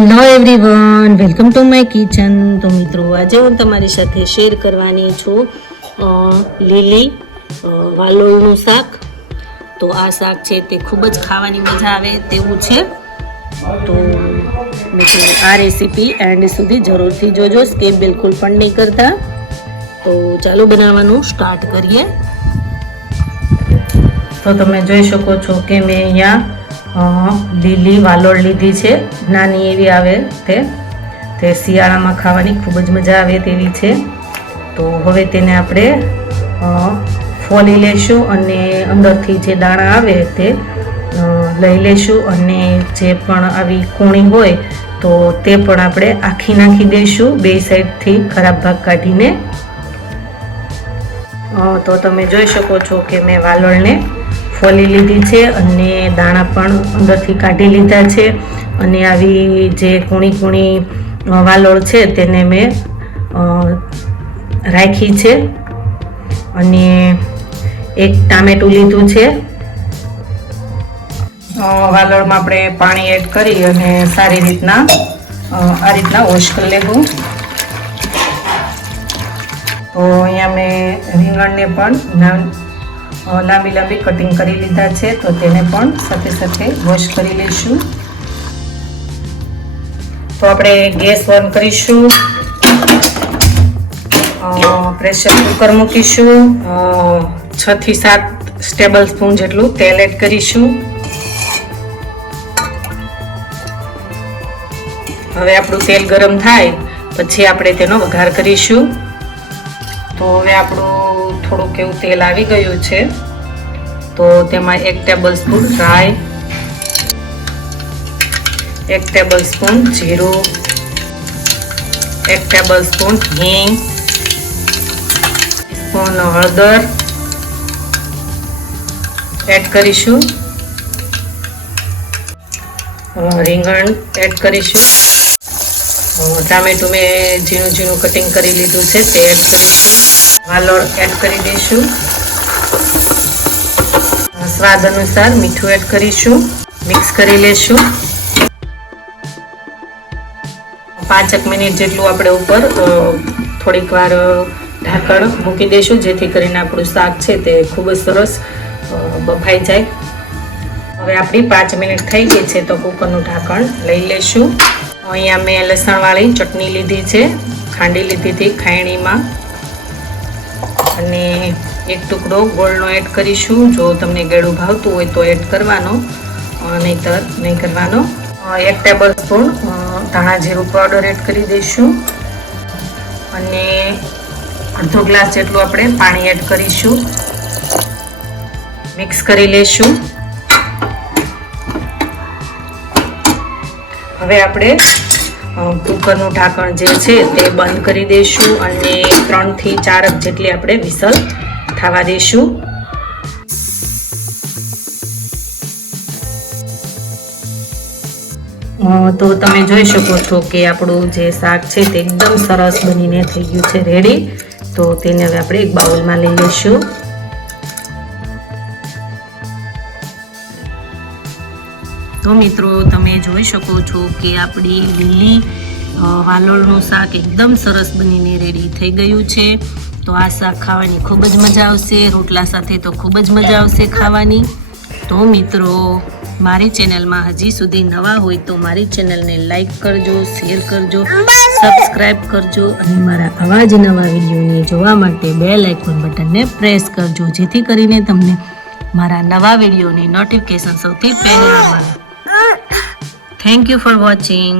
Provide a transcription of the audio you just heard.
Hello everyone, welcome to my kitchen. તો મિત્રો, આજે હું તમારી સાથે શેર કરવાની છું લીલી વાલોળનું શાક. તો આ શાક છે તે ખૂબ જ ખાવાની મજા આવે તેવું છે. તો મિત્રો, આ રેસીપી એન્ડ સુધી જરૂરથી જોજો, સ્કીપ બિલકુલ પણ નહીં કરતા. તો ચાલો બનાવવાનું સ્ટાર્ટ કરીએ. તો તમે જોઈ શકો છો કે મેં અહીંયા લીલી વાલોળ લીધી છે. નાની એવી આવે તે શિયાળામાં ખાવાની ખૂબ જ મજા આવે તેવી છે. તો હવે તેને આપણે ફોલી લેશું અને અંદરથી જે દાણા આવે તે લઈ લેશું, અને જે પણ આવી કૂણી હોય તો તે પણ આપણે આખી નાખી દઈશું, બે સાઈડથી ખરાબ ભાગ કાઢીને. તો તમે જોઈ શકો છો કે મેં વાલોળને ફોલી લીધી છે અને દાણા પણ અંદરથી કાઢી લીધા છે. અને આવી જે કૂણી વાલોળ છે તેને મેં રાખી છે. અને એક ટામેટું લીધું છે. વાલોળમાં આપણે પાણી એડ કરી અને સારી રીતના આ રીતના વોશ કરી લેવું. તો અહીંયા મેં રીંગણને પણ લાંબી લાંબી કટિંગ કરી લીધા છે, તો તેને પણ સાથે સાથે વોશ કરી લઈશું. તો આપણે ગેસ ઓન કરીશું, પ્રેશર કુકર મૂકીશું, 6 થી 7 ટેબલ સ્પૂન જેટલું તેલ એડ કરીશું. હવે આપણું તેલ ગરમ થાય પછી આપણે તેનો વઘાર કરીશું. તો હવે આપણું થોડુંક એવું તેલ આવી ગયું છે, તો તેમાં 1 ટેબલ સ્પૂન રાઈ, 1 ટેબલ સ્પૂન જીરું, 1 ટેબલ સ્પૂન હિંગ, સ્પૂન હળદર એડ કરીશું. રીંગણ એડ કરીશું. ટામેટું મેં ઝીણું ઝીણું કટિંગ કરી લીધું છે તે એડ કરીશું. વાલોળ એડ કરી દઈશું. સ્વાદ અનુસાર મીઠું એડ કરીશું. મિક્સ કરી લેશું. 5 મિનિટ જેટલું આપણે ઉપર થોડીક વાર ઢાંકણ મૂકી દઈશું, જેથી કરીને આપણું શાક છે તે ખૂબ જ સરસ બફાઈ જાય. હવે આપણી 5 મિનિટ થઈ ગઈ છે, તો કુકરનું ઢાંકણ લઈ લઈશું. અહીંયા મેં લસણવાળી ચટણી લીધી છે, ખાંડી લીધી હતી ખાયણીમાં, અને 1 ટુકડો ગોળનો એડ કરીશું. જો તમને ગળ્યું ભાવતું હોય તો એડ કરવાનો, નહીંતર નહીં કરવાનો. 1 ટેબલ સ્પૂન ધાણા જીરું પાવડર એડ કરી દઈશું, અને અડધો ગ્લાસ જેટલું આપણે પાણી એડ કરીશું. મિક્સ કરી લેશું. હવે આપણે કુકરનું ઢાંકણ જે છે તે બંધ કરી દઈશું, અને 3 થી 4 જેટલી આપણે વિસલ થવા દઈશું. તો તમે જોઈ શકો છો કે આપણું જે શાક છે તે એકદમ સરસ બનીને થઈ ગયું છે રેડી. તો તેને હવે આપણે એક બાઉલમાં લઈ લઈશું. તો મિત્રો, તમે જોઈ શકો છો કે આપણી લીલી વાલોળનું શાક એકદમ સરસ બનીને રેડી થઈ ગયું છે. તો આ શાક ખાવાની ખૂબ જ મજા આવશે, રોટલા સાથે તો ખૂબ જ મજા આવશે ખાવાની. તો મિત્રો, મારી ચેનલમાં હજી સુધી નવા હોય તો મારી ચેનલને લાઈક કરજો, શેર કરજો, સબસ્ક્રાઈબ કરજો, અને મારા આવા જ નવા વિડીયોને જોવા માટે બેલ આઇકોન બટનને પ્રેસ કરજો, જેથી કરીને તમને મારા નવા વિડીયોની નોટિફિકેશન સૌથી પહેલા મળે. Thank you for watching.